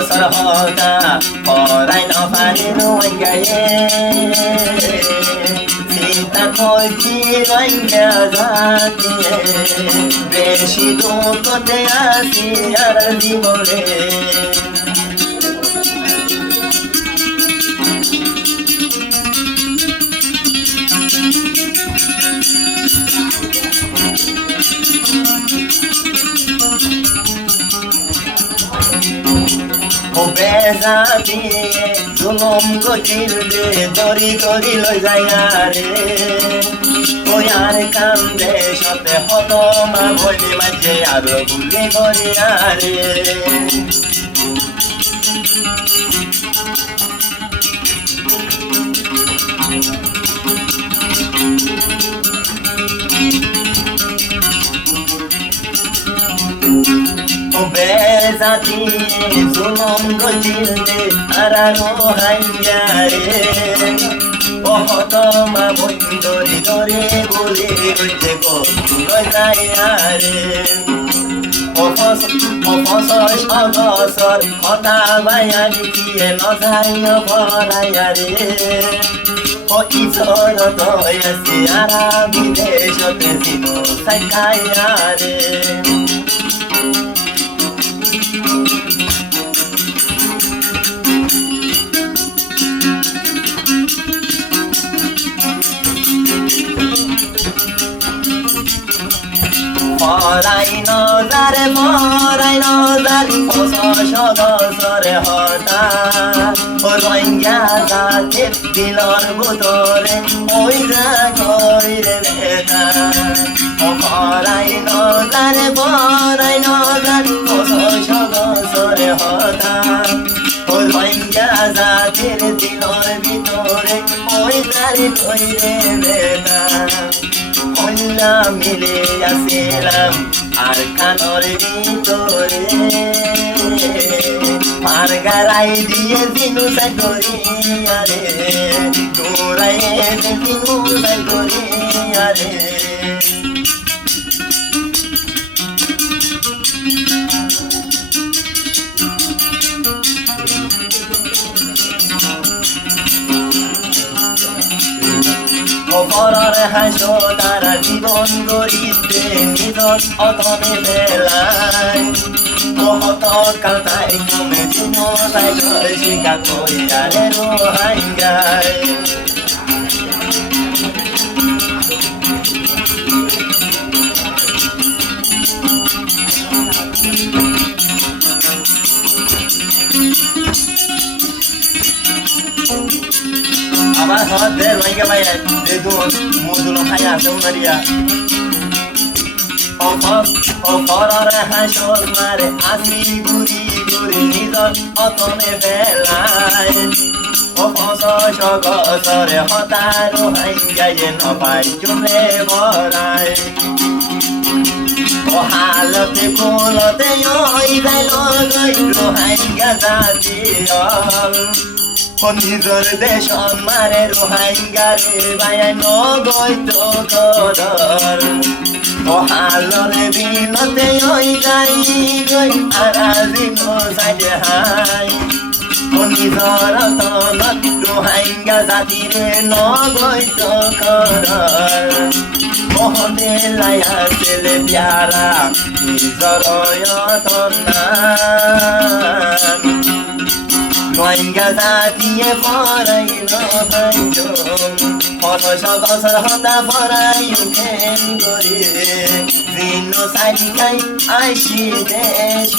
सरहता पराई नपारेर वाइगाए सीता खोजी वाइगा जातिए बेसी दुखते आसी আর জীবনে বেজাতি জুলুম গজিলে দরি দরি লৈ যায় রে ওয়ার কান্দে সতে হত মা বলি মাঝে আর ভুলে গরি রে বেজাতি জুলুম গজিলে আরানো হাইয়া রে বহুত মা বলি দরি দরি বলি রইতে কই যায় রে অবসর কথা বাইয়া দিয়ে নজাইয়া ভরাইয়া রে ও ইজর দয়াসি আরা বিদেশতে সিনো সাইকাইয়া রে পরাই নজারে সদসরে হঠাৎ ও রঙা যাতে দিলর ভিতরে ওই জাগরে বেটা ও পরাই নজারে সদসরে হঠাৎ ও রঙা যাতের দিলর ভিতরে ওই জারে কইরে বেটা কন্যা মিলে আসিলাম আর কানর ভিতরে আর গারাই দিয়ে দিনু সাই করিয়া রে দৌড়াই দিনু সাই করিয়া রে অপরার হাসো তারা জীবন গরিবে নিজত অতনে বেলায় বহুত কালতাই তুমি দিনো তাই শিকা করিয়ারে রোহাইঙ্গায় আমার হাতে রইগে বাইরে দেখুন মধুলো খাইয়া সুন্দরিয়া অপরার হাসর মারে আসি ঘুরি ঘুরি নিজর অতনে বেলায় সরে হতারো হাইঙ্গায় নপাই চলে বরায় হালতে কোলতে ওই যাইল রোহাইঙ্গা জাতিয়ল নিজর দেশ মারে রোহাইঙ্গারে বায়াই নগৈত কদর হালরে বিনতে ওই যাই গই আরাজিন সাইডে হাই নিজর তলত রোহাইঙ্গা জাতিরে নগৈত কদর মোহনে লায়া ছেলে প্যারা নিজর তন্নান রোহিঙ্গা জাতিয়ে পরাইল সদসর হতা পরাই উঠেন করে দিন সারিকাই আইসি দেশ